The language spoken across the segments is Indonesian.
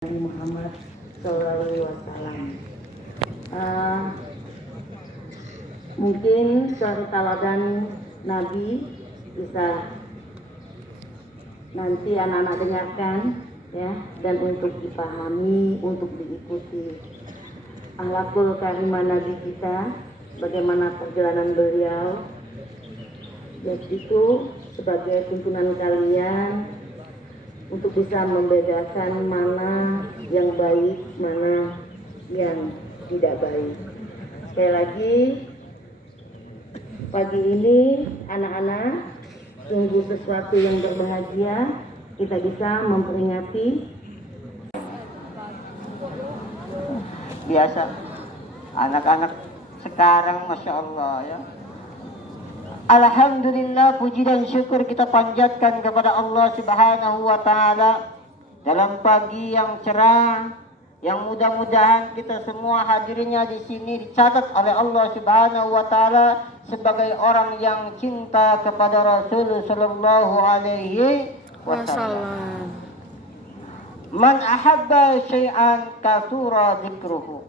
Nabi Muhammad SAW. Mungkin suatu teladan Nabi bisa nanti anak-anak dengarkan ya, dan untuk dipahami, untuk diikuti akhlakul karimah Nabi kita, bagaimana perjalanan beliau. Dan itu sebagai pimpinan kalian untuk bisa membedakan mana yang baik, mana yang tidak baik. Sekali lagi, pagi ini anak-anak sungguh sesuatu yang berbahagia, kita bisa memperingati. Biasa anak-anak sekarang Masya Allah ya. Alhamdulillah, puji dan syukur kita panjatkan kepada Allah Subhanahu wa Ta'ala dalam pagi yang cerah, yang mudah-mudahan kita semua hadirnya di sini dicatat oleh Allah Subhanahu wa Ta'ala sebagai orang yang cinta kepada Rasul sallallahu alaihi wasallam. Man ahabba syai'an kathura dzikruhu.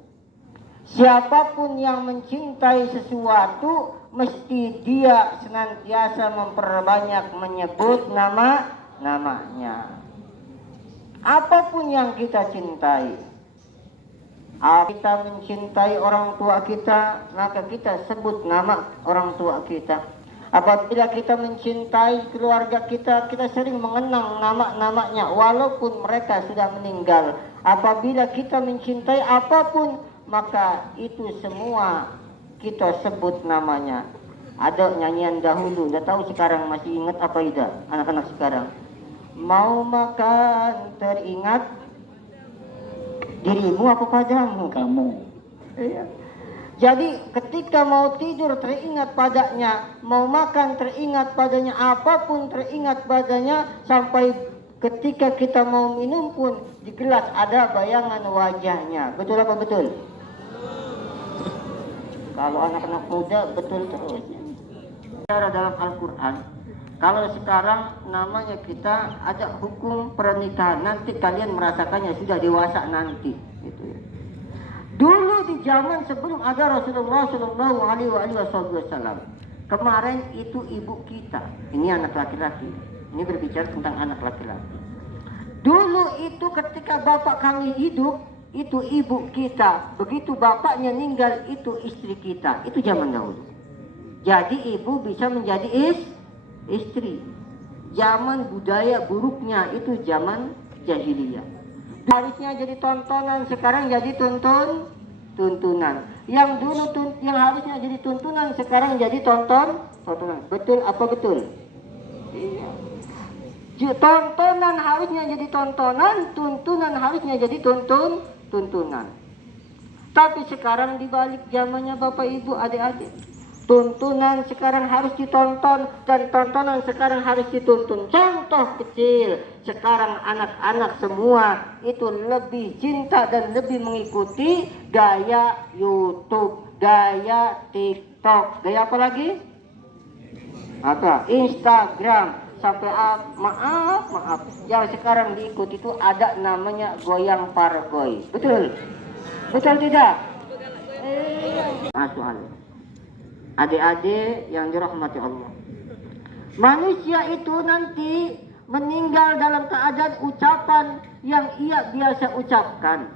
Siapapun yang mencintai sesuatu, mesti dia senantiasa memperbanyak menyebut namanya. Apapun yang kita cintai, kita mencintai orang tua kita, maka kita sebut nama orang tua kita. Apabila kita mencintai keluarga kita, kita sering mengenang nama-namanya walaupun mereka sudah meninggal. Apabila kita mencintai apapun, maka itu semua kita sebut namanya. Ada nyanyian dahulu, udah tahu sekarang masih ingat apa tidak anak-anak sekarang? Mau makan teringat dirimu apa padamu? Kamu. Iya. Jadi ketika mau tidur teringat padanya, mau makan teringat padanya, apapun teringat padanya, sampai ketika kita mau minum pun di gelas ada bayangan wajahnya. Betul apa betul? Kalau anak-anak muda betul terus. Cara dalam Al-Quran, kalau sekarang namanya kita ada hukum pernikahan, nanti kalian merasakannya sudah dewasa nanti. Gitu ya. Dulu di zaman sebelum ada Rasulullah Shallallahu Alaihi Wasallam, kemarin itu ibu kita, ini anak laki-laki, ini berbicara tentang anak laki-laki. Dulu itu ketika bapak kami hidup, itu ibu kita, begitu bapaknya meninggal itu istri kita, itu zaman dahulu. Jadi ibu bisa menjadi istri. Zaman budaya buruknya itu zaman jahiliyah. Harusnya jadi tontonan, sekarang jadi tuntunan. Yang dulu yang harusnya jadi tuntunan, sekarang jadi tontonan. Betul apa betul? Iya. Tontonan harusnya jadi tontonan, tuntunan harusnya jadi tuntunan. Tapi sekarang dibalik zamannya Bapak Ibu adik-adik, tuntunan sekarang harus ditonton dan tontonan sekarang harus dituntun. Contoh kecil, sekarang anak-anak semua itu lebih cinta dan lebih mengikuti gaya YouTube, gaya TikTok, gaya apa lagi? Apa? Instagram. Sampai maaf yang sekarang diikuti itu ada namanya goyang pargoy. Betul tidak? Masuk adik-adik yang dirahmati Allah, manusia itu nanti meninggal dalam keadaan ucapan yang ia biasa ucapkan.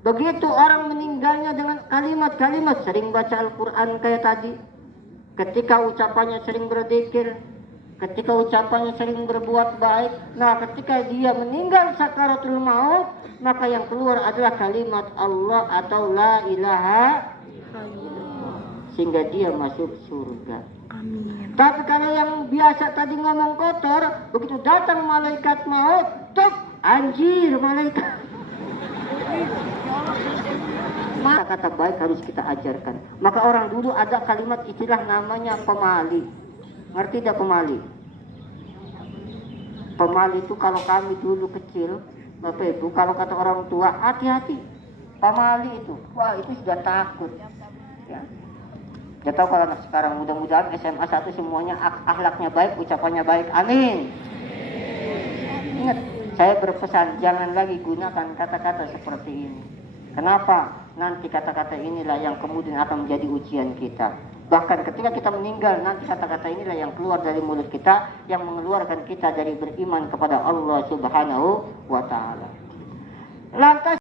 Begitu orang meninggalnya dengan kalimat-kalimat sering baca Al-Quran kayak tadi, ketika ucapannya sering berzikir, ketika ucapannya sering berbuat baik. Nah, ketika dia meninggal sakaratul maut, maka yang keluar adalah kalimat Allah atau la ilaha illallah, sehingga dia masuk surga. Amin. Tapi kalau yang biasa tadi ngomong kotor, begitu datang malaikat maut, tuk, anjir malaikat. Kata-kata baik harus kita ajarkan. Maka orang dulu ada kalimat istilah namanya pemali. Ngerti tidak pemali? Pemali itu kalau kami dulu kecil, Bapak Ibu, kalau kata orang tua, hati-hati. Pemali itu, wah itu sudah takut. Ya. Gak tahu kalau anak sekarang, mudah-mudahan SMA 1 semuanya akhlaknya baik, ucapannya baik. Amin. Ingat, Saya berpesan jangan lagi gunakan kata-kata seperti ini. Kenapa? Nanti kata-kata inilah yang kemudian akan menjadi ujian kita. Bahkan ketika kita meninggal, nanti kata-kata inilah yang keluar dari mulut kita, yang mengeluarkan kita dari beriman kepada Allah Subhanahu wa Ta'ala. Lantas